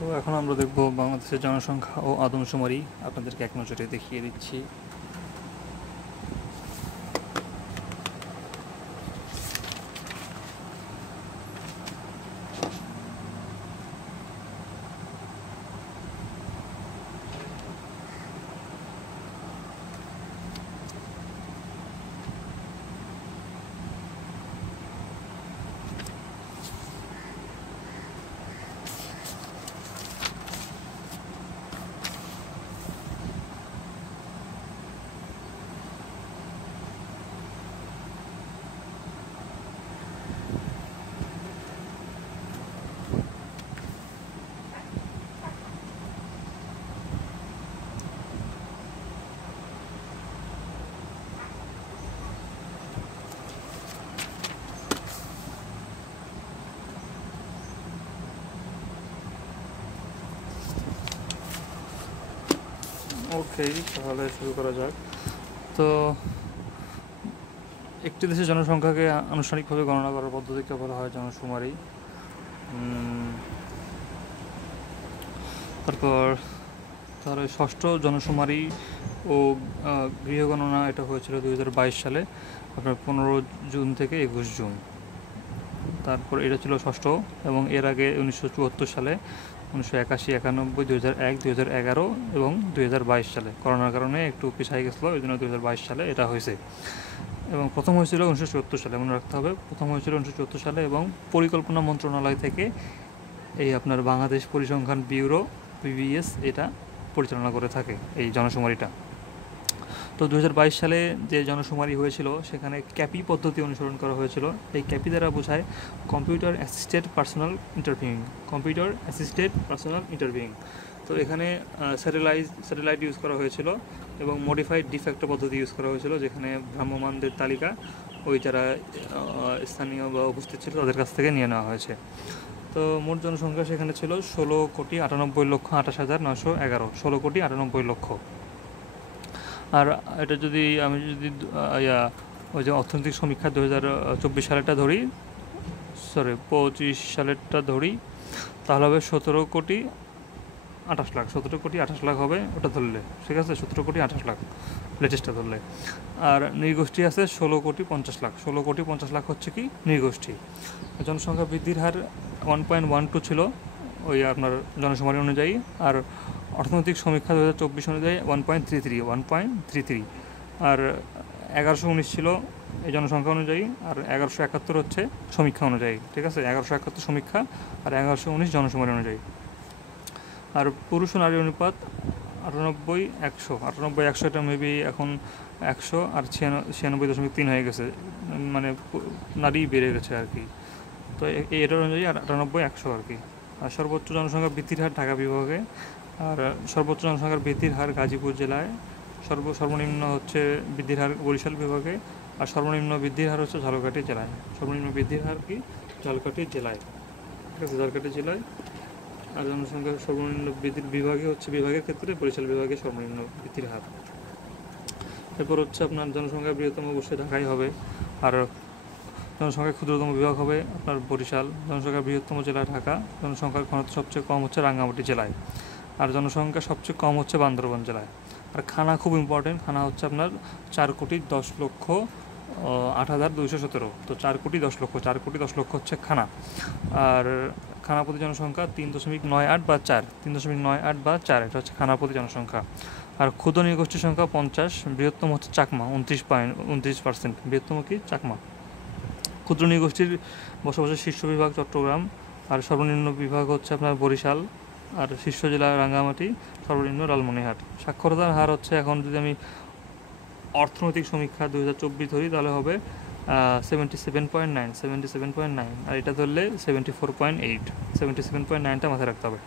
তো এখন আমরা দেখব বাংলাদেশের জনসংখ্যা ও আদমশুমারি আপনাদেরকে এক নজরে দেখিয়ে দিচ্ছি। ওকে, তাহলে শুরু করা যাক। তো একটি দেশের জনসংখ্যাকে আনুষ্ঠানিকভাবে গণনা করার পদ্ধতিকে বলা হয় জনশুমারি। তারপর তাহলে ষষ্ঠ জনশুমারি ও গৃহগণনা এটা হয়েছিল 2022 সালে, আপনার 15 জুন থেকে 21 জুন। তারপর এটা ছিল ষষ্ঠ, এবং এর আগে 1974 সালে, 1981, 91, 2001, 2011 এবং 2022 সালে। করোনার কারণে একটু পিছিয়ে গেছিলো, এই জন্য 2022 সালে এটা হয়েছে। এবং প্রথম হয়েছিল 1974 সালে, মনে রাখতে হবে, প্রথম হয়েছিল 1974 সালে, এবং পরিকল্পনা মন্ত্রণালয় থেকে এই আপনার বাংলাদেশ পরিসংখ্যান ব্যুরো PBS এটা পরিচালনা করে থাকে এই জনশুমারিটা। তো 2022 সালে যে জনশুমারি হয়েছিল সেখানে ক্যাপি পদ্ধতি অনুসরণ করা হয়েছিল। এই ক্যাপি দ্বারা বোঝায় computer assisted personal interviewing, computer assisted personal interviewing. তো এখানে স্যাটেলাইট ইউজ করা হয়েছিল এবং মডিফাইড ডিফ্যাক্টো পদ্ধতি ইউজ করা হয়েছিল, যেখানে ভ্রাম্যমানদের তালিকা ওই যারা স্থানীয় বা উপস্থিত ছিল তাদের কাছ থেকে নিয়ে নেওয়া হয়েছে। তো মোট জনসংখ্যা সেখানে ছিল 16,98,28,911, 16,98,00,000। আর এটা যদি আমি ওই যে অর্থনৈতিক সমীক্ষা 2024 সালেরটা ধরি, 25 সালেরটা ধরি, তাহলে হবে 17,28,00,000, 17,28,00,000 হবে ওটা ধরলে, ঠিক আছে, 17,28,00,000 লেটেস্টটা ধরলে। আর নৃগোষ্ঠী আছে 16,50,00,000, 16,50,00,000 হচ্ছে কি নৃগোষ্ঠী। জনসংখ্যা বৃদ্ধির হার 1.12 ছিল ওই আপনার জনশুমারি অনুযায়ী, আর অর্থনৈতিক সমীক্ষা 2024 অনুযায়ী 1.33, আর 1119 ছিল এই জনসংখ্যা অনুযায়ী, আর 1171 হচ্ছে সমীক্ষা অনুযায়ী, ঠিক আছে, 1171 সমীক্ষা আর 1119 জনশুমারি অনুযায়ী। আর পুরুষ ও নারী অনুপাত 98-100, 98-100, এটা মেবি এখন 100 আর 96.3 হয়ে গেছে, মানে নারী বেড়ে গেছে আর কি। তো এটার অনুযায়ী 98-100 আর কি। আর সর্বোচ্চ জনসংখ্যা বৃদ্ধির হার ঢাকা বিভাগে, আর সর্বোচ্চ জনসংখ্যার বৃদ্ধির হার গাজীপুর জেলায়, সর্বনিম্ন হচ্ছে বৃদ্ধির হার বরিশাল বিভাগে, আর সর্বনিম্ন বৃদ্ধির হার হচ্ছে ঝালকাঠি জেলায়। সর্বনিম্ন বৃদ্ধির হার কি ঝালকাঠি জেলায়, ঠিক আছে, ঝালকাঠি জেলায়। আর জনসংখ্যার সর্বনিম্ন বৃদ্ধির বিভাগে হচ্ছে, বিভাগের ক্ষেত্রে বরিশাল বিভাগে সর্বনিম্ন বৃদ্ধির হার। এরপর হচ্ছে আপনার জনসংখ্যা বৃহত্তম অবশ্যই ঢাকাই হবে, আর জনসংখ্যার ক্ষুদ্রতম বিভাগ হবে আপনার বরিশাল। জনসংখ্যার বৃহত্তম জেলা ঢাকা। জনসংখ্যার ঘনত্ব সবচেয়ে কম হচ্ছে রাঙ্গামাটি জেলায়, আর জনসংখ্যা সবচেয়ে কম হচ্ছে বান্দরবান জেলায়। আর খানা খুব ইম্পর্টেন্ট, খানা হচ্ছে আপনার 4,10,08,217। তো 4,10,00,000 হচ্ছে খানা। আর খানা প্রতি জনসংখ্যা 3.98 বা 4, 3.98 বা 4, এটা হচ্ছে খানা প্রতি জনসংখ্যা। আর ক্ষুদ্র নৃগোষ্ঠীর সংখ্যা 50, বৃহত্তম হচ্ছে চাকমা 29%, বৃহত্তম কি চাকমা। ক্ষুদ্র নৃগোষ্ঠীর বসবাসের শীর্ষ বিভাগ চট্টগ্রাম, আর সর্বনিম্ন বিভাগ হচ্ছে আপনার বরিশাল, আর শীর্ষ জেলা রাঙ্গামাটি, সর্বনিম্ন লালমনিরহাট। সাক্ষরতার হার হচ্ছে, এখন যদি আমি অর্থনৈতিক সমীক্ষা 2024 ধরি তাহলে হবে 77.9, আর এটা ধরলে 74.8, 77.9টা মাথায় রাখতে হবে।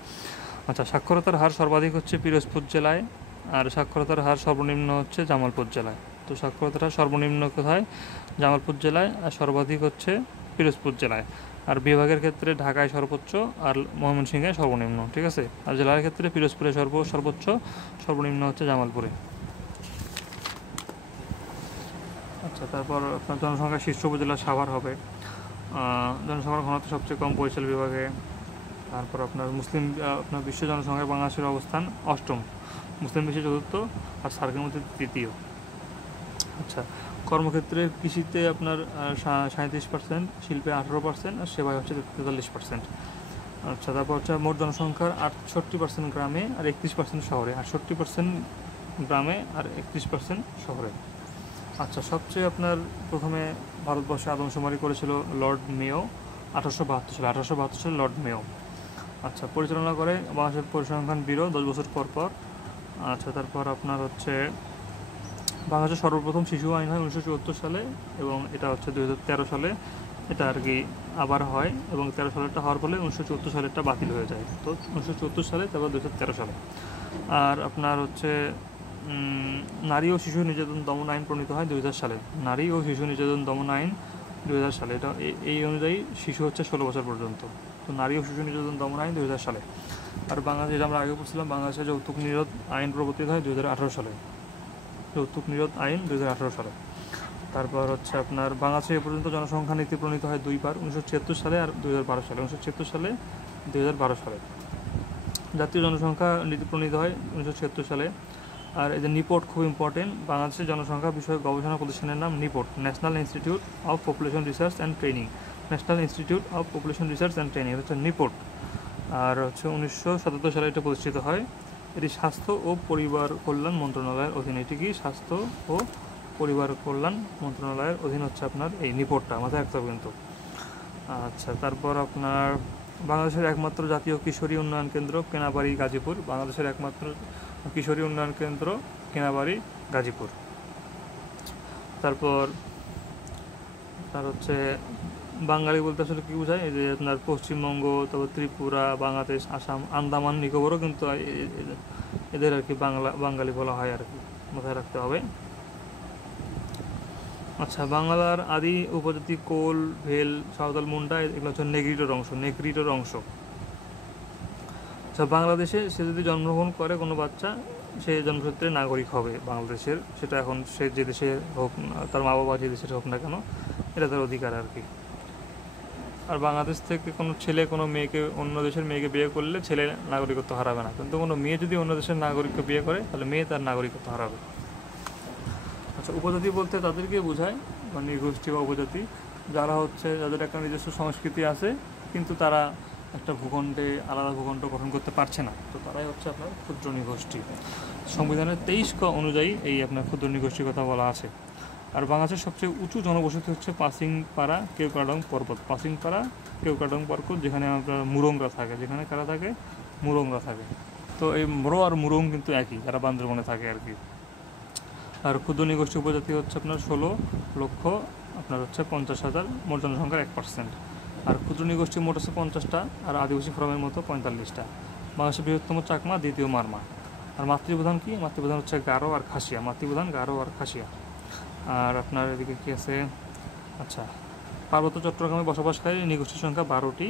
আচ্ছা, সাক্ষরতার হার সর্বাধিক হচ্ছে পিরোজপুর জেলায়, আর সাক্ষরতার হার সর্বনিম্ন হচ্ছে জামালপুর জেলায়। তো সাক্ষরতার হার সর্বনিম্ন কোথায়? জামালপুর জেলায়, আর সর্বাধিক হচ্ছে পিরোজপুর জেলায়। আর বিভাগের ক্ষেত্রে ঢাকায় সর্বোচ্চ আর ময়মনসিংহে সর্বনিম্ন, ঠিক আছে। আর জেলার ক্ষেত্রে পিরোজপুরে সর্বোচ্চ, সর্বনিম্ন হচ্ছে জামালপুরে। আচ্ছা, তারপর আপনার জনসংখ্যা শীর্ষ উপজেলা সাভার হবে। জনসংখ্যার ঘনত্ব সবচেয়ে কম বরিশাল বিভাগে, তারপর আপনার মুসলিম আপনার বিশ্ব জনসংখ্যায় বাংলাদেশের অবস্থান অষ্টম, মুসলিম বিশ্বে চতুর্থ, আর সার্কের মধ্যে তৃতীয়। আচ্ছা, কর্মক্ষেত্রে কৃষিতে আপনার 37%, শিল্পে 18%, আর সেবায় হচ্ছে 43%। আচ্ছা, তারপর হচ্ছে মোট জনসংখ্যার 68% গ্রামে আর 31% শহরে, 68% গ্রামে আর 31% শহরে। আচ্ছা, সবচেয়ে আপনার প্রথমে ভারতবর্ষে আদমশুমারি করেছিল লর্ড মেয়ো 1872 সালে লর্ড মেয়ো। আচ্ছা, পরিচালনা করে বাংলাদেশের পরিসংখ্যান ব্যুরো 10 বছর পর পর। আচ্ছা, তারপর আপনার হচ্ছে বাংলাদেশের সর্বপ্রথম শিশু আইন হয় 1974 সালে, এবং এটা হচ্ছে 2013 সালে এটা আর কি আবার হয়, এবং 13 সালেরটা হওয়ার ফলে 1974 সালেরটা বাতিল হয়ে যায়। তো 1974 সালে, তারপর 2013 সালে। আর আপনার হচ্ছে নারী ও শিশু নির্যাতন দমন আইন প্রণীত হয় 2000 সালে। নারী ও শিশু নির্যাতন দমন আইন 2000 সালে, এটা এই অনুযায়ী শিশু হচ্ছে 16 বছর পর্যন্ত। তো নারী ও শিশু নির্যাতন দমন আইন 2000 সালে। আর বাংলাদেশ, যেটা আমরা আগে বলছিলাম, বাংলাদেশে যৌতুক নিরোধ আইন প্রবর্তিত হয় 2018 সালে। যৌতুক নিরোধ আইন 2018 সালে। তারপর হচ্ছে আপনার বাংলাদেশে এ পর্যন্ত জনসংখ্যা নীতি প্রণীত হয় দুইবার, 1976 সালে আর 2012 সালে। 1976 সালে, 2012 সালে। জাতীয় জনসংখ্যা নীতি প্রণীত হয় 1976 সালে। আর এই যে নিপোর্ট খুব ইম্পর্টেন্ট, বাংলাদেশের জনসংখ্যা বিষয়ক গবেষণা প্রতিষ্ঠানের নাম নিপোর্ট, national institute of population research and training. National institute of population research and training হচ্ছে নিপোর্ট। আর হচ্ছে 1977 সালে এটা প্রতিষ্ঠিত হয়। এটি স্বাস্থ্য ও পরিবার কল্যাণ মন্ত্রণালয়ের অধীনে। এটি কি স্বাস্থ্য ও পরিবার কল্যাণ মন্ত্রণালয়ের অধীন হচ্ছে আপনার এই নিপোর্টটা, মাথায় রাখতে হবে কিন্তু। আচ্ছা, তারপর আপনার বাংলাদেশের একমাত্র জাতীয় কিশোরী উন্নয়ন কেন্দ্র কেনাবাড়ি গাজীপুর। বাংলাদেশের একমাত্র কিশোরী উন্নয়ন কেন্দ্র কেনাবাড়ি গাজীপুর। তারপর আপনার হচ্ছে বাঙালি বলতে আসলে কী বোঝায়, এই যে আপনার পশ্চিমবঙ্গ, তারপর ত্রিপুরা, বাংলাদেশ, আসাম, আন্দামান নিকোবরও কিন্তু এদের আর কি বাঙালি বলা হয় আর কি, মাথায় রাখতে হবে। আচ্ছা, বাংলার আদি উপজাতি কোল, ভেল, সাঁওতাল, মুন্ডা এগুলো হচ্ছে নেগ্রিটোর অংশ। আচ্ছা, বাংলাদেশে সে যদি জন্মগ্রহণ করে কোনো বাচ্চা, সে জন্মসূত্রে নাগরিক হবে বাংলাদেশের, সেটা এখন সে যে দেশে হোক, তার মা বাবা যে দেশের হোক না কেন, এটা তার অধিকার আর কি। আর বাংলাদেশ থেকে কোনো ছেলে কোনো মেয়েকে, অন্য দেশের মেয়েকে বিয়ে করলে ছেলে নাগরিকত্ব হারাবে না, কিন্তু কোনো মেয়ে যদি অন্য দেশের নাগরিককে বিয়ে করে তাহলে মেয়ে তার নাগরিকত্ব হারাবে। আচ্ছা, উপজাতি বলতে তাদেরকে বোঝায়, মানে গোষ্ঠী বা উপজাতি, যারা হচ্ছে যাদের একটা নিজস্ব সংস্কৃতি আছে কিন্তু তারা একটা ভূখণ্ডে আলাদা ভূখণ্ড গঠন করতে পারছে না, তো তারাই হচ্ছে আপনার ক্ষুদ্র নৃগোষ্ঠী। সংবিধানের 23 ক অনুযায়ী এই আপনার ক্ষুদ্র নৃগোষ্ঠীর কথা বলা আছে। আর বাংলাদেশের সবচেয়ে উঁচু জনবসতি হচ্ছে পাসিংপাড়া কেওক্রাডং পর্বত। পাসিংপাড়া কেওক্রাডং পর্বত, যেখানে আপনার মুরংরা থাকে, যেখানে কারা থাকে, মুরংরা থাকে। তো এই মোরো আর মুরং কিন্তু একই, যারা বান্দরবনে থাকে আর কি। আর ক্ষুদ্র নৃগোষ্ঠী উপজাতি হচ্ছে আপনার 16,50,000, আপনার হচ্ছে 50,000, মোট জনসংখ্যার 1%। আর ক্ষুদ্র নৃগোষ্ঠী মোট হচ্ছে 50টা, আর আদিবাসী ফোরামের মতো 45টা। বাংলাদেশের বৃহত্তম চাকমা, দ্বিতীয় মারমা। আর মাতৃপ্রধান কি? মাতৃপ্রধান হচ্ছে গারো আর খাসিয়া। মাতৃপ্রধান গারো আর খাসিয়া। আর আপনার এদিকে কী আছে? আচ্ছা, পার্বত্য চট্টগ্রামে বসবাসকারী নৃগোষ্ঠীর সংখ্যা 12টি।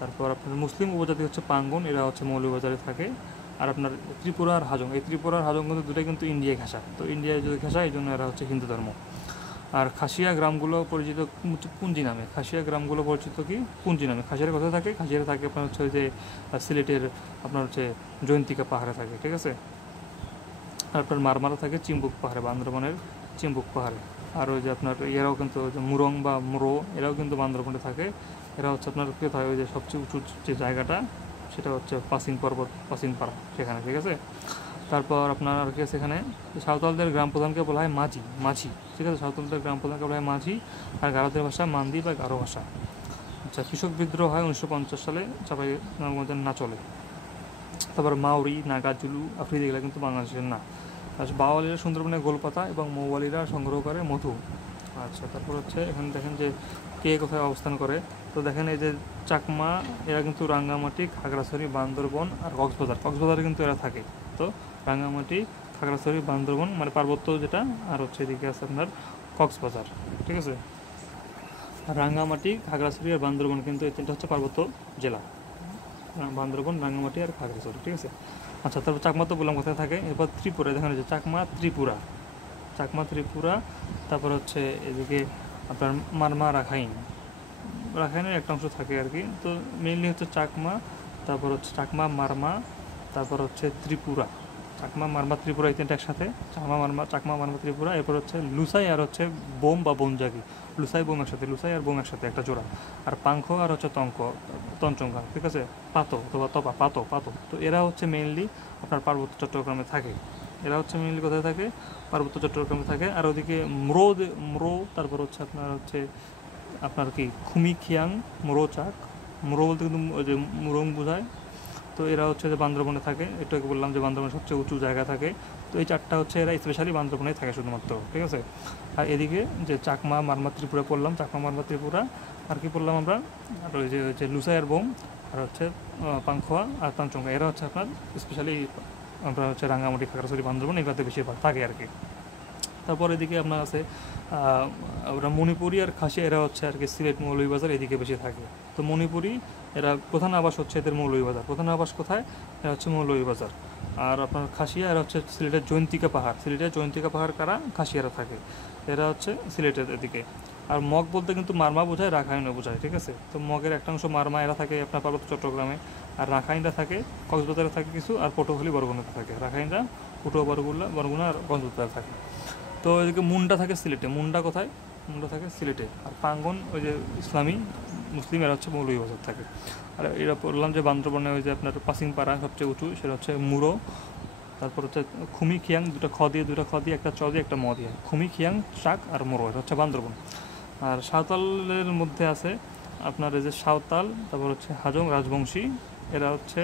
তারপর আপনার মুসলিম উপজাতি হচ্ছে পাঙ্গুন, এরা হচ্ছে মৌলভীবাজারে থাকে। আর আপনার ত্রিপুরা আর হাজং, এই ত্রিপুরা আর হাজং কিন্তু দুটোই কিন্তু ইন্ডিয়ায় ঘেঁষা, তো ইন্ডিয়ায় যদি ঘেঁষা, এই জন্য এরা হচ্ছে হিন্দু ধর্ম। আর খাসিয়া গ্রামগুলো পরিচিত পুঞ্জি নামে। খাসিয়া গ্রামগুলো পরিচিত কি? পুঞ্জি নামে। খাসিয়ার কোথায় থাকে? খাসিয়ারা থাকে আপনার হচ্ছে ওই যে সিলেটের আপনার হচ্ছে জয়ন্তিকা পাহাড়ে থাকে, ঠিক আছে। আর আপনার মারমারা থাকে চিম্বুক পাহাড়ে, বান্দরবনের চিম্বুক পাহাড়ে। আর ওই যে আপনার এরাও কিন্তু মুরং বা মুরো, এরাও কিন্তু বান্দরবনে থাকে। এরা হচ্ছে আপনার কোথায়, ওই যে সবচেয়ে উঁচু যে জায়গাটা, সেটা হচ্ছে পাসিং পর্বত, পাসিংপাড়া, সেখানে, ঠিক আছে। তারপর আপনার আর কি আছে এখানে, সাঁওতালদের গ্রাম প্রধানকে বলা হয় মাঝি, ঠিক আছে। সাঁওতালদের গ্রাম প্রধানকে বলা হয় মাঝি। আর গারোদের ভাষা মান্দি বা গারো ভাষা। আচ্ছা, কৃষক বিদ্রোহ হয় 1950 সালে চাঁপাইনবাবগঞ্জের নাচলে। তারপর মাউরি, নাগা, জুলু, আফ্রিদি এগুলো কিন্তু বাংলাদেশের না। আচ্ছা, বাওয়ালিরা সুন্দরবনে গোলপাতা এবং মৌয়ালিরা সংগ্রহ করে মধু। আচ্ছা, তারপর হচ্ছে এখানে দেখেন যে কে কোথায় অবস্থান করে। তো দেখেন এই যে চাকমা, এরা কিন্তু রাঙ্গামাটি, খাগড়াছড়ি, বান্দরবন আর কক্সবাজারে কিন্তু এরা থাকে। তো রাঙ্গামাটি, খাগড়াছড়ি, বান্দরবন মানে পার্বত্য যেটা, আর হচ্ছে এদিকে আছে আপনার কক্সবাজার, ঠিক আছে। রাঙ্গামাটি, খাগড়াছড়ি আর বান্দরবন কিন্তু এই তিনটা হচ্ছে পার্বত্য জেলা, বান্দরবন, রাঙ্গামাটি আর খাগড়াছড়ি, ঠিক আছে। আচ্ছা, তারপর চাকমা তো বললাম কোথায় থাকে। এরপর ত্রিপুরা, দেখেন যে চাকমা ত্রিপুরা, তারপর হচ্ছে এদিকে আপনার মারমা, রাখাইনের একটা অংশ থাকে আর কি। তো মেইনলি হচ্ছে চাকমা, তারপর হচ্ছে চাকমা, মারমা, তারপর হচ্ছে ত্রিপুরা। চাকমা, মারমা, ত্রিপুরা এই তিনটা একসাথে, চাকমা, মারমা, ত্রিপুরা। এরপর হচ্ছে লুসাই আর হচ্ছে বোম বা বনজাগি। লুসাই বোম একসাথে, লুসাই আর বোম একসাথে একটা জোড়া। আর পাংখ আর হচ্ছে তঞ্চঙ্গা, ঠিক আছে, পাতো অথবা তপা, পাতো। তো এরা হচ্ছে মেইনলি আপনার পার্বত্য চট্টগ্রামে থাকে। এরা হচ্ছে মেইনলি কোথায় থাকে? পার্বত্য চট্টগ্রামে থাকে। আর ওদিকে ম্রো, তারপর হচ্ছে আপনার কি খুমিখিয়াং, চাক। মুরো বলতে কিন্তু ওই যে মুরং বোঝায়। তো এরা হচ্ছে যে বান্দরবনে থাকে, একটু আগে বললাম যে বান্দরবনে সবচেয়ে উঁচু জায়গা থাকে। তো এই চারটা হচ্ছে এরা স্পেশালি বান্দরবনে থাকে শুধুমাত্র, ঠিক আছে। আর এদিকে যে চাকমা, মারমা, ত্রিপুরা পড়লাম, চাকমা, মারমা, ত্রিপুরা। আর কি পড়লাম আমরা? আর ওই যে লুসাই আর বোম, আর হচ্ছে পাংখোয়া আর তানচঙ্গা, এরা হচ্ছে আপনার স্পেশালি আমরা হচ্ছে রাঙ্গামাটি, খাগড়াছড়ি, বান্দরবন এগুলোতে বেশিরভাগ থাকে আর কি। তারপর এদিকে আপনার আছে ওরা মণিপুরি আর খাসিয়া, এরা হচ্ছে আর কি সিলেট, মৌলভীবাজার এদিকে বেশি থাকে। তো মণিপুরি এরা প্রধান আবাস হচ্ছে এদের মৌলভীবাজার। প্রধান আবাস কোথায়? এরা হচ্ছে মৌলভীবাজার। আর আপনার খাসিয়া, এরা হচ্ছে সিলেটের জয়ন্তিকা পাহাড়। সিলেটের জয়ন্তিকা পাহাড় কারা? খাসিয়ারা থাকে। এরা হচ্ছে সিলেটের এদিকে। আর মগ বলতে কিন্তু মারমা বোঝায়, রাখাইনও বোঝায়, ঠিক আছে। তো মগের একটা অংশ মারমা, এরা থাকে আপনার পার্বত্য চট্টগ্রামে। আর রাখাইনরা থাকে কক্সবাজারে থাকে কিছু, আর পটুয়াখালী, বরগুনাতে থাকে। রাখাইনরা পটুয়া, বরগুনা আর কক্সবাজারে থাকে। তো এদিকে মুন্ডা থাকে সিলেটে। মুন্ডা কোথায়? মুন্ডা থাকে সিলেটে। আর পাঙ্গন ওই যে ইসলামী মুসলিম, এরা হচ্ছে মৌলভীবাজার থাকে। আর এরা বললাম যে বান্দরবনে ওই যে আপনার পাসিংপাড়া সবচেয়ে উঁচু, সেটা হচ্ছে মুরো। তারপর হচ্ছে খুমিখিয়াং, দুটা খ দিয়ে একটা চ দিয়ে একটা ম দিয়ে, খুমিখিয়াং, চাক আর মুরো, এটা হচ্ছে বান্দরবন। আর সাঁওতালের মধ্যে আছে আপনার এই যে সাঁওতাল, তারপর হচ্ছে হাজং, রাজবংশী। এরা হচ্ছে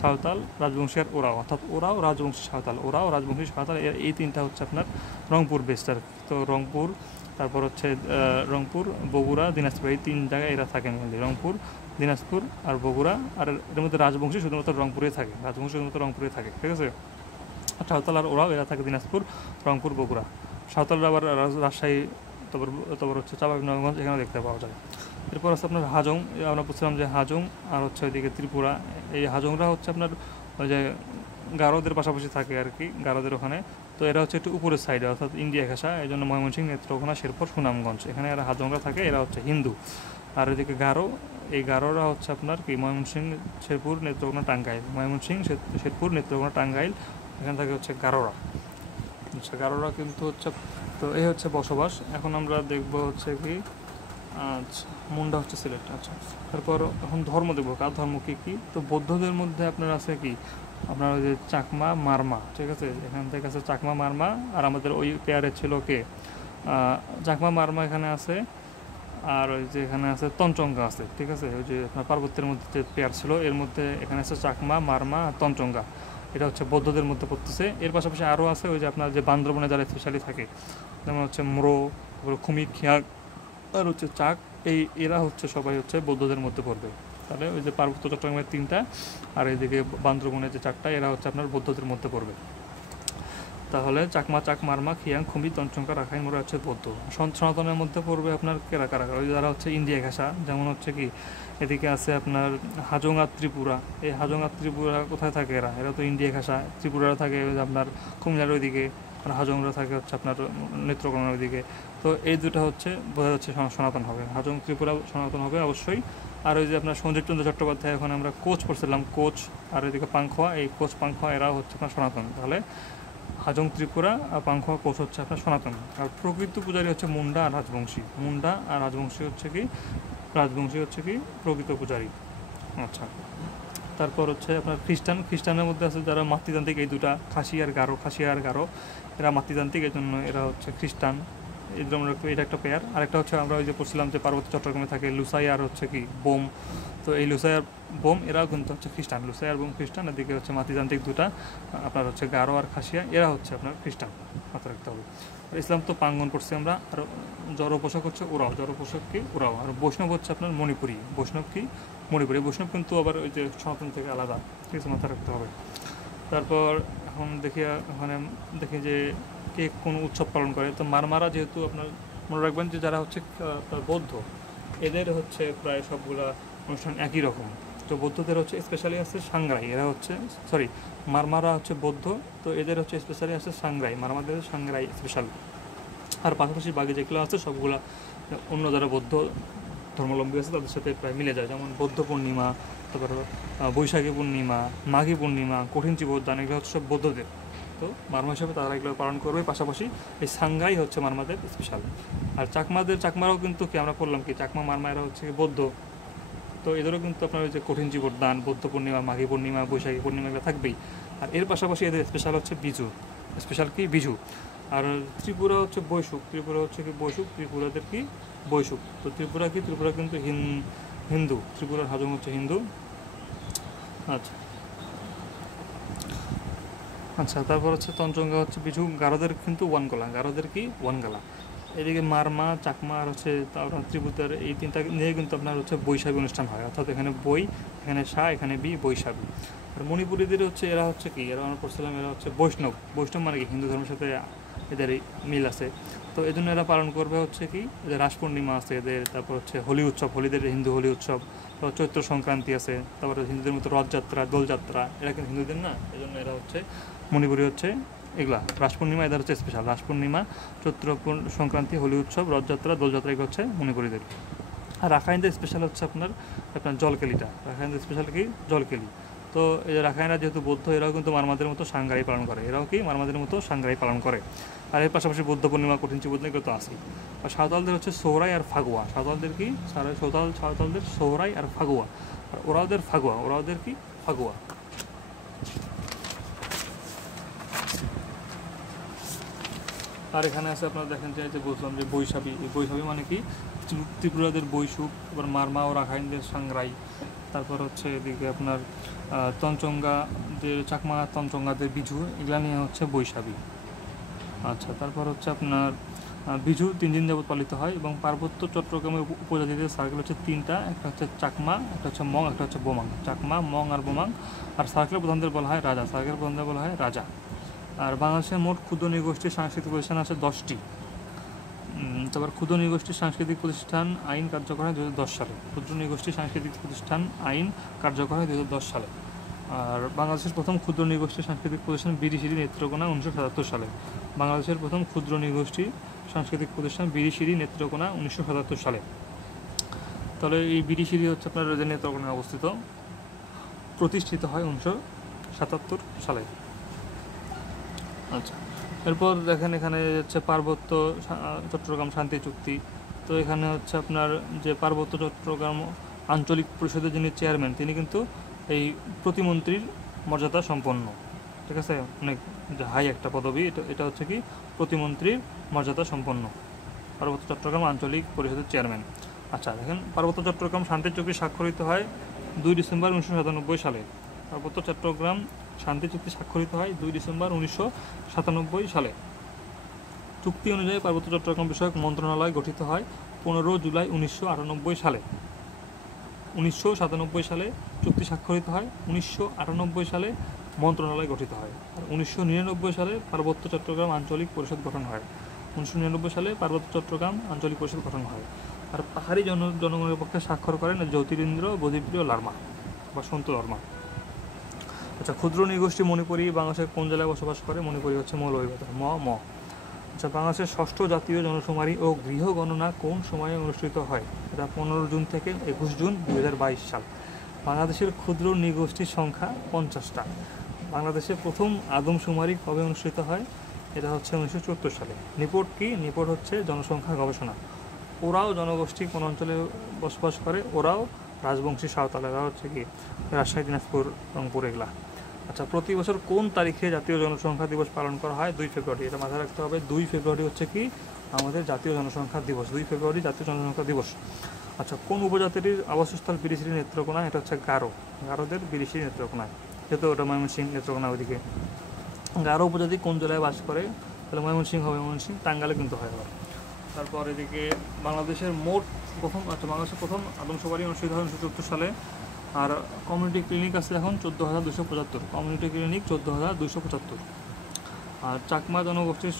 সাঁওতাল, রাজবংশী আর ওরাও, অর্থাৎ ওরাও, রাজবংশী, সাঁওতাল। ওরাও, রাজবংশী, সাঁওতাল, এই তিনটা হচ্ছে আপনার রংপুর বেস্টার। তো রংপুর, তারপর হচ্ছে রংপুর, বগুড়া, দিনাজপুর, এই তিন জায়গায় এরা থাকে মেনলি। রংপুর, দিনাজপুর আর বগুড়া। আর এর মধ্যে রাজবংশী শুধুমাত্র রংপুরে থাকে, ঠিক আছে। সাঁওতাল আর ওরাও এরা থাকে দিনাজপুর, রংপুর, বগুড়া। সাঁওতালরা আবার রাজশাহী, তারপর হচ্ছে চাঁপাইনবাবগঞ্জ, এখানে দেখতে পাওয়া যায়। এরপর আছে আপনার হাজং। আমরা বুঝছিলাম যে হাজং আর হচ্ছে ওইদিকে ত্রিপুরা। এই হাজংরা হচ্ছে আপনার ওই যে গারোদের পাশাপাশি থাকে আর কি, গারোদের ওখানে। তো এরা হচ্ছে একটু উপরের সাইডে, অর্থাৎ ইন্ডিয়া ঘেঁষা, এই জন্য ময়মনসিংহ, নেত্রকোনা, শেরপুর, সুনামগঞ্জ, এখানে এরা হাজংরা থাকে। এরা হচ্ছে হিন্দু। আর এদিকে গারো, এই গারোরা হচ্ছে আপনার কি ময়মনসিংহ, শেরপুর, নেত্রকোনা, টাঙ্গাইল। ময়মনসিংহ, শেরপুর, নেত্রকোনা, টাঙ্গাইল, এখানে থাকে হচ্ছে গারোরা। আচ্ছা, গারোরা কিন্তু হচ্ছে, তো এই হচ্ছে বসবাস। এখন আমরা দেখবো হচ্ছে কি, আচ্ছা মুন্ডা হচ্ছে সিলেট। আচ্ছা, তারপর এখন ধর্ম দেখবো, কার ধর্ম কী কী। তো বৌদ্ধদের মধ্যে আপনার আছে কি, আপনার ওই যে চাকমা, মারমা, ঠিক আছে। এখান থেকে আছে চাকমা, মারমা। আর আমাদের ওই পেয়ারে ছিল কে, চাকমা, মারমা এখানে আছে। আর ওই যে এখানে আছে তঞ্চঙ্গা আছে, ঠিক আছে। ওই যে আপনার পার্বত্যের মধ্যে যে পেয়ার ছিল, এর মধ্যে এখানে আছে চাকমা, মারমা, তঞ্চঙ্গা। এটা হচ্ছে বৌদ্ধদের মধ্যে পড়তেছে। এর পাশাপাশি আরও আছে ওই যে আপনার যে বান্দরবনে যারা স্পেশালি থাকে, যেমন হচ্ছে মুরো, খুমি, খিয়াক আর হচ্ছে চাক, এরা হচ্ছে সবাই হচ্ছে বৌদ্ধদের মধ্যে পড়বে। তাহলে ওই যে পার্বত্য চট্টগ্রামের তিনটা আর এইদিকে বান্দরবনের যে চারটা, এরা হচ্ছে আপনার বৌদ্ধদের মধ্যে পড়বে। তাহলে চাকমা, চাক, মারমা, খিয়াং, খুমি, তঞ্চঙ্কা, রাখাইন, মোরা হচ্ছে বৌদ্ধ। সনাতনের মধ্যে পড়বে আপনার কারা, ওই যারা হচ্ছে ইন্ডিয়া ঘেঁষা, যেমন হচ্ছে কি এদিকে আছে আপনার হাজং আর ত্রিপুরা। এই হাজং আর ত্রিপুরা কোথায় থাকে? এরা তো ইন্ডিয়া ঘেঁষা। ত্রিপুরারা থাকে আপনার কুমিল্লার ওইদিকে, আর হাজংরা থাকে হচ্ছে আপনার নেত্রকোনার ওইদিকে। তো এই দুটো হচ্ছে বোঝা যাচ্ছে সনাতন হবে, হাজং, ত্রিপুরা সনাতন হবে অবশ্যই। আর ওই যে আপনার সঞ্জীব চন্দ্র চট্টোপাধ্যায়, এখন আমরা কোচ পড়ছিলাম, কোচ। আর ওইদিকে পাংখোয়া, এই কোচ, পাংখোয়া, এরাও হচ্ছে আপনার সনাতন। তাহলে হাজং, ত্রিপুরা আর পাংখোয়া, কোচ হচ্ছে আপনার সনাতন। আর প্রকৃত পূজারী হচ্ছে মুন্ডা আর রাজবংশী। মুন্ডা আর রাজবংশী হচ্ছে কি প্রকৃত পূজারী। আচ্ছা, তারপর হচ্ছে আপনার খ্রিস্টানের মধ্যে আছে যারা মাতৃতান্ত্রিক, এই দুটা, খাসিয়া আর গারো, এরা মাতৃতান্ত্রিক, এই জন্য এরা হচ্ছে খ্রিস্টান। এই জন্য এটা একটা পেয়ার। আরেকটা হচ্ছে আমরা ওই যে পড়ছিলাম যে পার্বত্য চট্টগ্রামে থাকে লুসাই আর হচ্ছে কি বোম। তো এই লুসাই আর বোম এরাও কিন্তু হচ্ছে খ্রিস্টান। লুসাই আর বোম খ্রিস্টান, এদিকে হচ্ছে মাতৃতান্ত্রিক দুটা আপনার হচ্ছে গারো আর খাসিয়া, এরা হচ্ছে আপনার খ্রিস্টান, মাথায় রাখতে হবে। আর ইসলাম তো পাঙ্গন পড়ছি আমরা। আর জড় পোশাক হচ্ছে ওরাও, আর বৈষ্ণব হচ্ছে আপনার মণিপুরি। বৈষ্ণব কিন্তু আবার ওই যে সনাতন থেকে আলাদা, ঠিক আছে, মাথায় রাখতে হবে। তারপর এখন দেখি যে কে কোন উৎসব পালন করে। তো মারমারা যেহেতু আপনার মনে রাখবেন যে যারা হচ্ছে বৌদ্ধ, এদের হচ্ছে প্রায় সবগুলা অনুষ্ঠান একই রকম। তো বৌদ্ধদের হচ্ছে স্পেশালি আছে সাংগ্রাই, এরা হচ্ছে মারমারা হচ্ছে বৌদ্ধ, তো এদের হচ্ছে স্পেশালি আছে সাংগ্রাই, মারমাদের সাংগ্রাই স্পেশাল। আর পাশাপাশি বাকি যেগুলো আছে সবগুলা অন্য যারা বৌদ্ধ ধর্মাবলম্বী আছে তাদের সাথে প্রায় মিলে যায়, যেমন বৌদ্ধ পূর্ণিমা, তারপর বৈশাখী পূর্ণিমা, মাঘী পূর্ণিমা, কঠিন চিবোদ্দান, এগুলো হচ্ছে সব বৌদ্ধদের। তো মারমা হিসাবে তারা এগুলো পালন করবে। পাশাপাশি এই সাংঘাই হচ্ছে মারমাদের স্পেশাল। আর চাকমারাও কিন্তু কি আমরা বললাম কি চাকমা মারমা এরা হচ্ছে বৌদ্ধ। তো এদেরও কিন্তু আপনার ওই যে কঠিন জীবদান, বৌদ্ধ পূর্ণিমা, মাঘী পূর্ণিমা, বৈশাখী পূর্ণিমা এগুলো থাকবেই। আর এর পাশাপাশি এদের স্পেশাল হচ্ছে বিজু, স্পেশাল কি বিজু। আর ত্রিপুরা হচ্ছে বৈশুক, ত্রিপুরা হচ্ছে কি বৈশুক, ত্রিপুরাদের কি বৈশুক। তো ত্রিপুরা কি, ত্রিপুরা কিন্তু হিন্দু, ত্রিপুরার হাজং হচ্ছে হিন্দু। আচ্ছা আচ্ছা, তারপর হচ্ছে তঞ্চঙ্গা হচ্ছে বিজু। গারোদের কিন্তু ওয়ানগলা, গারোদের কি ওয়ানগালা। এদিকে মারমা, চাকমা আর হচ্ছে আপনার ত্রিপুরার এই তিনটা নিয়ে কিন্তু আপনার হচ্ছে বৈশাখী অনুষ্ঠান হয়। অর্থাৎ এখানে বই, এখানে সা, এখানে বি, বৈশাখী। আর মণিপুরীদের হচ্ছে এরা হচ্ছে কি, এরা আমরা পড়ছিলাম এরা হচ্ছে বৈষ্ণব। বৈষ্ণব মানে কি হিন্দু ধর্মের সাথে এদের মিল আছে। তো এই জন্য এরা পালন করবে হচ্ছে কি, এদের রাস পূর্ণিমা আছে এদের, তারপর হচ্ছে হোলি উৎসব, হোলিদের হিন্দু হোলি উৎসব, তারপর চৈত্র সংক্রান্তি আছে, তারপরে হিন্দুদের মতো রথযাত্রা, দোলযাত্রা, এরা কিন্তু হিন্দুদের না, এই জন্য এরা হচ্ছে মণিপুরী হচ্ছে এগুলা। রাস পূর্ণিমা এদের হচ্ছে স্পেশাল, রাস পূর্ণিমা, চৈত্র সংক্রান্তি, হোলি উৎসব, রথযাত্রা, দোলযাত্রা এগুলো হচ্ছে মণিপুরীদের। আর রাখাইনদের স্পেশাল হচ্ছে আপনার আপনার জলকেলিটা। রাখাইনদের স্পেশাল কি জলকেলি। তো এই যে রাখাইনরা যেহেতু বৌদ্ধ, এরাও কিন্তু মারমাদের মতো সাংগাই পালন করে, এরাও কি মারমাদের মতো সাংগাই পালন করে। আর এর পাশাপাশি বৌদ্ধ পূর্ণিমা, কঠিন চিবোদ্দান এগুলো তো আসেই। আর সাঁওতালদের হচ্ছে সোহরাই আর ফাগুয়া। সাঁওতালদের কি সাঁওতালদের সোহরাই আর ফাগুয়া। আর ওরাওদের ফাগুয়া, ওরাওদের কি ফাগুয়া। আর এখানে আছে আপনারা দেখেন যে বলছিলাম যে বৈশাখী, এই বৈশাখী মানে কি ত্রিপুরাদের বৈশুক, তারপর মারমা ও রাখাইনদের সাংরাই, তারপর হচ্ছে এদিকে আপনার তঞ্চঙ্গাদের চাকমা, তঞ্চঙ্গাদের বিজু, এগুলা নিয়ে হচ্ছে বৈশাখী। আচ্ছা, তারপর হচ্ছে আপনার বিজু 3 দিন যাবত পালিত হয় এবং পার্বত্য চট্টগ্রামের উপজাতিদের সার্কেল হচ্ছে 3টা, একটা হচ্ছে চাকমা, একটা হচ্ছে মং, একটা হচ্ছে বোমাং। চাকমা, মং আর বোমাং। আর সার্কেল প্রধানদের বলা হয় রাজা, সার্কেল প্রধানদের বলা হয় রাজা। আর বাংলাদেশের মোট ক্ষুদ্র নৃগোষ্ঠীর সাংস্কৃতিক প্রতিষ্ঠান আছে 10টি। তারপর ক্ষুদ্র নৃগোষ্ঠীর সাংস্কৃতিক প্রতিষ্ঠান আইন কার্যকর হয় 2010 সালে। ক্ষুদ্র নৃগোষ্ঠীর সাংস্কৃতিক প্রতিষ্ঠান আইন কার্যকর হয় 2010 সালে। আর বাংলাদেশের প্রথম ক্ষুদ্র নৃগোষ্ঠীর সাংস্কৃতিক প্রতিষ্ঠান বিরিশিরি নেত্রকোনা 1977 সালে। বাংলাদেশের প্রথম ক্ষুদ্র নৃগোষ্ঠী সাংস্কৃতিক প্রতিষ্ঠান বিরিশিরি নেত্রকোনা 1977 সালে। তাহলে এই বিরিশিরি হচ্ছে আপনার নেত্রকোনায় অবস্থিত, প্রতিষ্ঠিত হয় 1977 সালে। আচ্ছা, এরপর দেখেন এখানে হচ্ছে পার্বত্য চট্টগ্রাম শান্তি চুক্তি। তো এখানে হচ্ছে আপনার যে পার্বত্য চট্টগ্রাম আঞ্চলিক পরিষদের যিনি চেয়ারম্যান, তিনি কিন্তু এই প্রতিমন্ত্রীর মর্যাদা সম্পন্ন। ঠিক আছে, অনেক হাই একটা পদবি, এটা হচ্ছে কি প্রতিমন্ত্রীর মর্যাদা সম্পন্ন, পার্বত্য চট্টগ্রাম আঞ্চলিক পরিষদের চেয়ারম্যান। আচ্ছা দেখেন, পার্বত্য চট্টগ্রাম শান্তি চুক্তি স্বাক্ষরিত হয় 2 ডিসেম্বর 1997 সালে। পার্বত্য চট্টগ্রাম শান্তি চুক্তি স্বাক্ষরিত হয় 2 ডিসেম্বর 1997 সালে। চুক্তি অনুযায়ী পার্বত্য চট্টগ্রাম বিষয়ক মন্ত্রণালয় গঠিত হয় 15 জুলাই 1998 সালে। 1997 সালে চুক্তি স্বাক্ষরিত হয়, 1998 সালে মন্ত্রণালয় গঠিত হয়। আর 1999 সালে পার্বত্য চট্টগ্রাম আঞ্চলিক পরিষদ গঠন হয়। 1999 সালে পার্বত্য চট্টগ্রাম আঞ্চলিক পরিষদ গঠন হয়। আর পাহাড়ি জনগণের পক্ষে স্বাক্ষর করেন জ্যোতিরিন্দ্র বদ্বীপ্রিয় লার্মা বা সন্তু লার্মা। আচ্ছা, ক্ষুদ্র নৃগোষ্ঠী মণিপুরী বাংলাদেশের কোন জেলায় বসবাস করে? মণিপুরী হচ্ছে মৌলভীবাজার, ম। আচ্ছা, বাংলাদেশের 6ষ্ঠ জাতীয় জনশুমারি ও গৃহ গণনা কোন সময়ে অনুষ্ঠিত হয়? এটা 15 জুন থেকে 21 জুন 2022 সাল। বাংলাদেশের ক্ষুদ্র নৃগোষ্ঠীর সংখ্যা 50টা। বাংলাদেশের প্রথম আদমশুমারি কবে অনুষ্ঠিত হয়? এটা হচ্ছে 1974 সালে। নিপোর্ট কি? নিপোর্ট হচ্ছে জনসংখ্যা গবেষণা। ওরাও জনগোষ্ঠী কোন অঞ্চলে বসবাস করে? ওরাও রাজবংশী সাঁওতাল, এরা হচ্ছে কি রাজশাহী, দিনাজপুর, রংপুর এগুলা। আচ্ছা, প্রতি বছর কোন তারিখে জাতীয় জনসংখ্যা দিবস পালন করা হয়? 2 ফেব্রুয়ারি। এটা মাথায় রাখতে হবে, 2 ফেব্রুয়ারি হচ্ছে কি আমাদের জাতীয় জনসংখ্যা দিবস। 2 ফেব্রুয়ারি জাতীয় জনসংখ্যা দিবস। আচ্ছা, কোন উপজাতির আবাসস্থল বিরিশিরি নেত্রকোনা? এটা হচ্ছে গারো, গারোদের বিরিশিরি নেত্রকোনায়, যেহেতু ওটা ময়মনসিংহ নেত্রকোনা ওইদিকে। গারো উপজাতি কোন জেলায় বাস করে? তাহলে ময়মনসিংহ হবে, ময়মনসিংহ টাঙ্গালে কিন্তু হয় আবার। তারপর এদিকে বাংলাদেশের বাংলাদেশের প্রথম আদমশুমারি অনুষ্ঠিত হয় 1974 সালে। আর কমিউনিটি ক্লিনিক আছে এখন 14,275, কমিউনিটি ক্লিনিক 14,275। আর চাকমা জনগোষ্ঠীর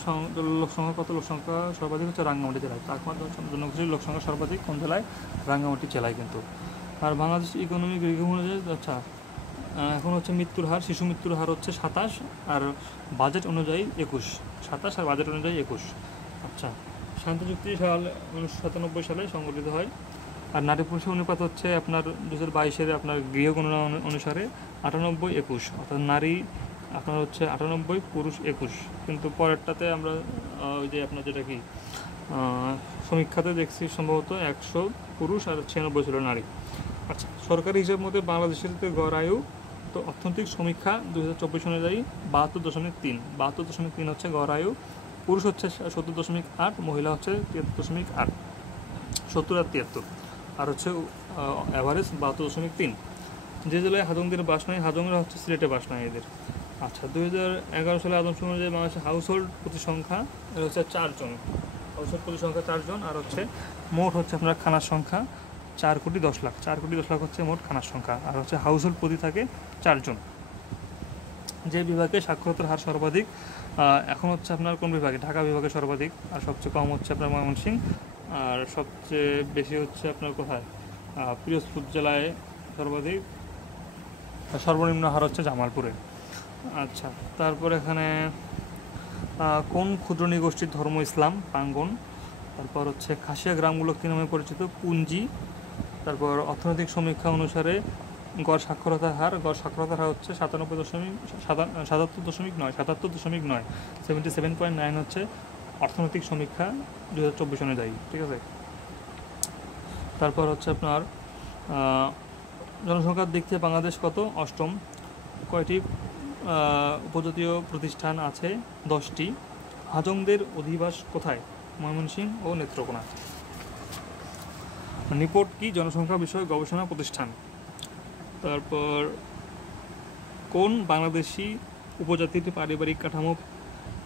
লোকসংখ্যা কত? লোকসংখ্যা সর্বাধিক হচ্ছে রাঙ্গামাটি জেলায়। চাকমা জনগোষ্ঠীর লোকসংখ্যা সর্বাধিক কোন জেলায়? রাঙ্গামাটি জেলায় কিন্তু। আর বাংলাদেশ ইকোনমিক রিভিউ অনুযায়ী আচ্ছা এখন হচ্ছে মৃত্যুর হার, শিশু মৃত্যুর হার হচ্ছে 27, আর বাজেট অনুযায়ী 21। 27 আর বাজেট অনুযায়ী 21। আচ্ছা, শান্তি চুক্তি সাল 1997 সালে সংগঠিত হয়। আর নারী পুরুষের অনুপাত হচ্ছে আপনার 2022-এর আপনার গৃহ গণনা অনুসারে 98-21, অর্থাৎ নারী আপনার হচ্ছে 98, পুরুষ 21। কিন্তু পরেরটাতে আমরা ওই যে আপনার যেটা কি সমীক্ষাতে দেখছি সম্ভবত 100 পুরুষ আর 96 ছিল নারী। আচ্ছা, সরকারি হিসাব মতে বাংলাদেশের গড় আয়ু তো অর্থনৈতিক সমীক্ষা 2024 অনুযায়ী 72.3, 72.3 হচ্ছে গড় আয়ু। পুরুষ হচ্ছে 70.8, মহিলা হচ্ছে 73.8, 70 আর 73, আর হচ্ছে অ্যাভারেজ 72.3। যে জেলায় হাজংদের বাস নাই, হাজংরা হচ্ছে সিলেটে বাস নাই এদের। আচ্ছা, 2011 সালে আদমশুমারি অনুযায়ী বাংলাদেশের হাউস হোল্ড প্রতি সংখ্যা হচ্ছে 4 জন, হাউস হোল্ড প্রতি সংখ্যা 4 জন, আর হচ্ছে মোট হচ্ছে আপনার খানার সংখ্যা 4,10,00,000, 4,10,00,000 হচ্ছে মোট খানার সংখ্যা, আর হচ্ছে হাউস হোল্ড প্রতি থাকে 4 জন। যে বিভাগে সাক্ষরতার হার সর্বাধিক এখন হচ্ছে আপনার কোন বিভাগে? ঢাকা বিভাগে সর্বাধিক, আর সবচেয়ে কম হচ্ছে আপনার ময়মনসিংহ, আর সবচেয়ে বেশি হচ্ছে আপনার কোথায়? পিরোজপুর জেলায় সর্বাধিক, সর্বনিম্ন হার হচ্ছে জামালপুরে। আচ্ছা, তারপর এখানে কোন ক্ষুদ্র নৃগোষ্ঠীর ধর্ম ইসলাম? প্রাঙ্গণ। তারপর হচ্ছে খাসিয়া গ্রামগুলো কী নামে পরিচিত? পুঞ্জি। তারপর অর্থনৈতিক সমীক্ষা অনুসারে গড় সাক্ষরতার হার হচ্ছে 77.9, 77.9 হচ্ছে অর্থনৈতিক সমীক্ষা 2024 অনুযায়ী, ঠিক আছে। তারপর হচ্ছে আপনার জনসংখ্যার দিক থেকে বাংলাদেশ কত? অষ্টম। কয়টি উপজাতীয় প্রতিষ্ঠান আছে? 10টি। হাজংদের অধিবাস কোথায়? ময়মনসিংহ ও নেত্রকোনা। নিপট কি? জনসংখ্যা বিষয়ক গবেষণা প্রতিষ্ঠান। তারপর কোন বাংলাদেশি উপজাতির পারিবারিক কাঠামো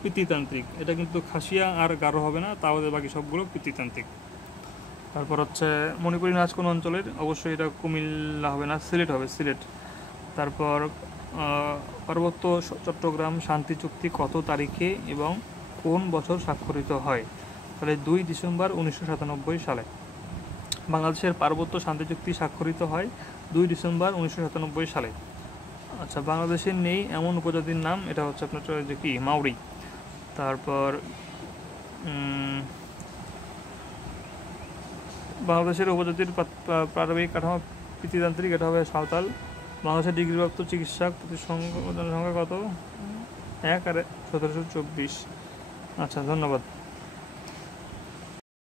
পিতৃতান্ত্রিক? এটা কিন্তু খাসিয়া আর গারো হবে না, তাহলে বাকি সবগুলো পিতৃতান্ত্রিক। তারপর হচ্ছে মণিপুরী নাচ কোন অঞ্চলের? অবশ্যই এটা কুমিল্লা হবে না, সিলেট হবে, সিলেট। তারপর পার্বত্য চট্টগ্রাম শান্তি চুক্তি কত তারিখে এবং কোন বছর স্বাক্ষরিত হয়? তাহলে 2 ডিসেম্বর 1997 সালে বাংলাদেশের পার্বত্য শান্তি চুক্তি স্বাক্ষরিত হয় 2 ডিসেম্বর 1997 সালে। আচ্ছা, বাংলাদেশের নেই এমন উপজাতির নাম, এটা হচ্ছে আপনার যে কি? মাউরি। তারপর বাংলাদেশের উপজাতির পারিবারিক কাঠামো পিতৃতান্ত্রিক, এটা হবে সাঁওতাল। বাংলাদেশের ডিগ্রিপ্রাপ্ত চিকিৎসক প্রতি জনসংখ্যা কত? 1 আর 1724। আচ্ছা, ধন্যবাদ।